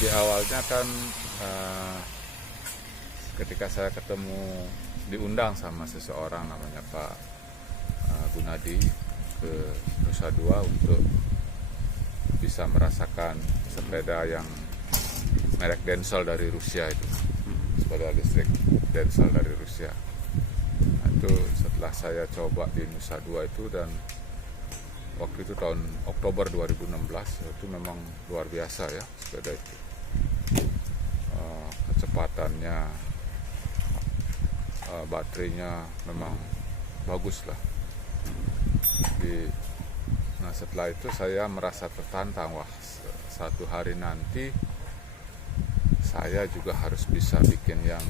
ide awalnya kan ketika saya diundang sama seseorang namanya Pak Gunadi ke Nusa Dua untuk bisa merasakan sepeda yang merek Denso dari Rusia itu, sepeda listrik Denso dari Rusia. Nah, itu setelah saya coba di Nusa Dua itu, dan waktu itu tahun Oktober 2016, itu memang luar biasa ya sepeda itu. Kecepatannya, baterainya memang bagus lah. Nah setelah itu saya merasa tertantang, wah satu hari nanti saya juga harus bisa bikin yang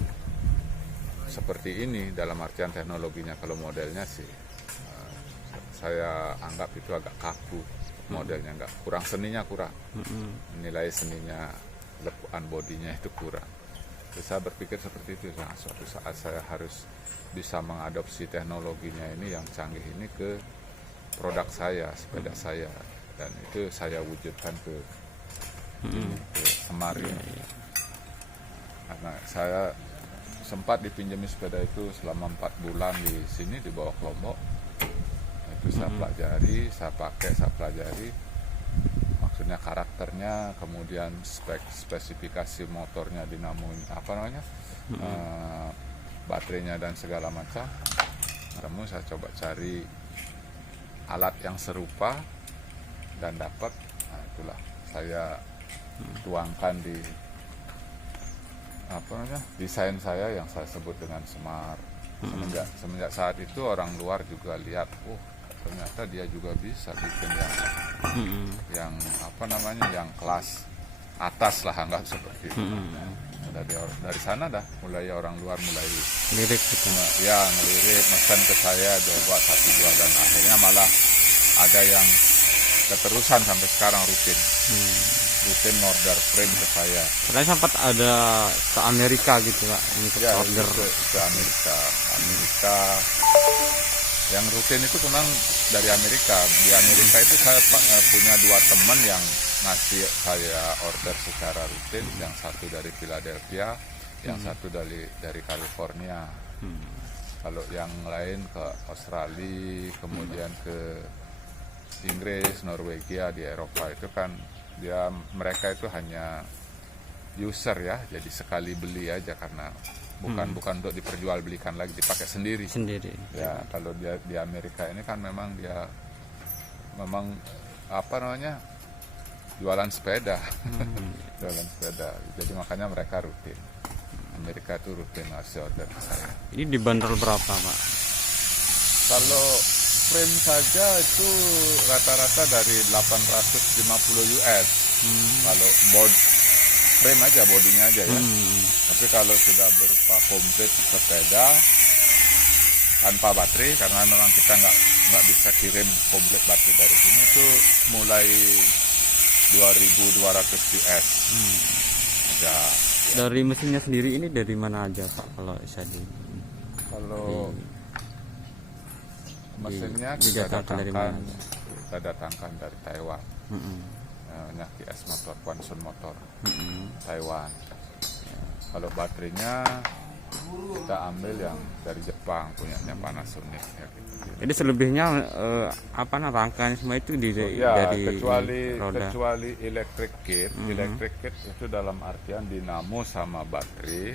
seperti ini, dalam artian teknologinya. Kalau modelnya sih saya anggap itu agak kaku modelnya, nggak kurang, seninya kurang, nilai seninya, lekuan bodinya itu kurang. Jadi saya berpikir seperti itu, nah, suatu saat saya harus bisa mengadopsi teknologinya ini yang canggih ini ke produk saya, sepeda saya, dan itu saya wujudkan ke Semar ini. Karena saya sempat dipinjami sepeda itu selama 4 bulan di sini, di bawah Lombok. Itu saya pelajari, saya pakai, saya pelajari. Maksudnya karakternya, kemudian spesifikasi motornya, dinamo, baterainya dan segala macam. Namun saya coba cari alat yang serupa dan dapat. Nah, itulah saya tuangkan di desain saya yang saya sebut dengan Semar. Semenjak saat itu orang luar juga lihat, ternyata dia juga bisa bikin yang yang kelas atas lah, anggap seperti itu. Dari sana dah mulai orang luar mulai lirik gitu. Ngelirik, mesen ke saya, coba 1-2, dan akhirnya malah ada yang keterusan sampai sekarang rutin order frame ke saya. Karena sempat ada ke Amerika gitu Pak untuk order ke Amerika. Yang rutin itu memang dari Amerika. Di Amerika itu saya punya 2 teman yang ngasih saya order secara rutin. Yang satu dari Philadelphia, yang satu dari California. Kalau yang lain ke Australia, kemudian ke Inggris, Norwegia, di Eropa itu kan mereka itu hanya user ya, jadi sekali beli aja, karena bukan untuk diperjualbelikan lagi, dipakai sendiri. Ya, kalau dia di Amerika ini kan memang dia jualan sepeda. Jualan sepeda. Jadi makanya mereka rutin. Amerika itu rutin ngasih order ke saya. Ini dibanderol berapa Pak? Kalau frame saja itu rata-rata dari 850 US. Kalau frame aja, bodinya aja ya. Tapi kalau sudah berupa komplit sepeda tanpa baterai, karena memang kita nggak bisa kirim komplit baterai dari sini, itu mulai 2.200 US. Ada. Dari mesinnya sendiri ini dari mana aja Pak kalau bisa Kalau mesinnya kita datangkan dari Taiwan. Namanya QS Motor, Quansun Motor, Taiwan. Kalau baterainya kita ambil yang dari Jepang, punyanya Panasonic ya, gitu. Jadi selebihnya rangkaian semua itu dari kecuali electric kit. Electric kit itu dalam artian dinamo sama baterai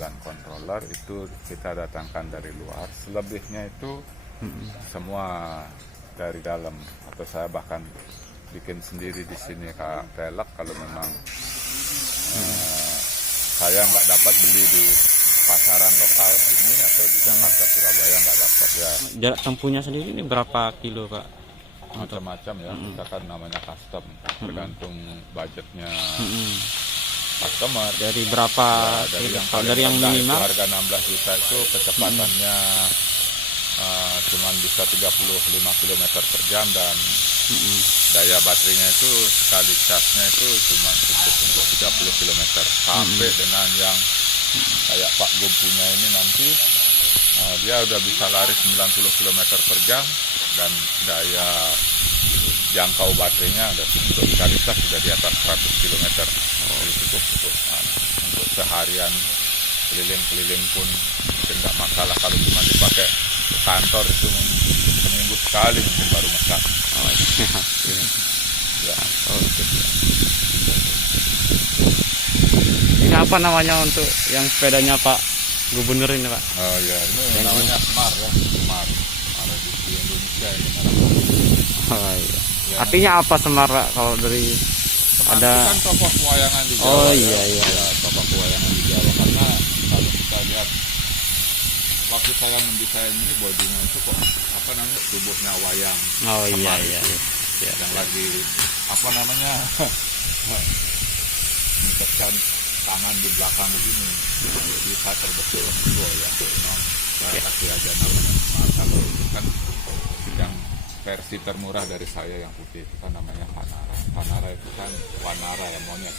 dan controller itu kita datangkan dari luar. Selebihnya itu semua dari dalam, atau saya bahkan bikin sendiri di sini velg kalau memang saya nggak dapat beli di pasaran lokal sini atau di Jakarta, Surabaya nggak dapat ya. Jarak tempuhnya sendiri ini berapa kilo Pak? Macam-macam ya, kita kan namanya custom, tergantung budgetnya customer. Dari berapa? Dari yang minimal harga 16 juta itu kecepatannya cuman bisa 35 km per jam, dan daya baterainya itu sekali charge-nya itu cuma cukup untuk 30 km, sampai dengan yang kayak Pak Gub punya ini nanti dia udah bisa lari 90 km per jam, dan daya jangkau baterainya ada untuk dikali sudah di atas 100 km. Itu cukup untuk seharian keliling-keliling pun mungkin nggak masalah. Kalau cuma dipakai ke kantor itu seminggu sekali mungkin baru masak. Oh iya. Iya. Ya. Oh, gitu. Ini apa namanya untuk yang sepedanya Pak Gubernur ini Pak? Oh ya, ini Yang namanya Smart ya, Smart. Ada di Indonesia ini. Oh iya. Ya, Artinya apa Semar Pak, kalau dari Semar ada? itu kan tokoh pewayangan di Jawa. Oh ya. iya iya. Ya, tokoh pewayangan di Jawa, karena kalau kita lihat waktu saya mendesain ini bodinya itu kok apa namanya tubuhnya wayang. Oh iya Semar iya. itu. Iya. Yang lagi apa namanya mengesan tangan di belakang begini, jadi saya terbetul ya. Saya kasih aja namanya Smart. Kalau itu kan yang versi termurah dari saya yang putih itu kan namanya Vanara. Vanara itu kan wanara ya, monyet.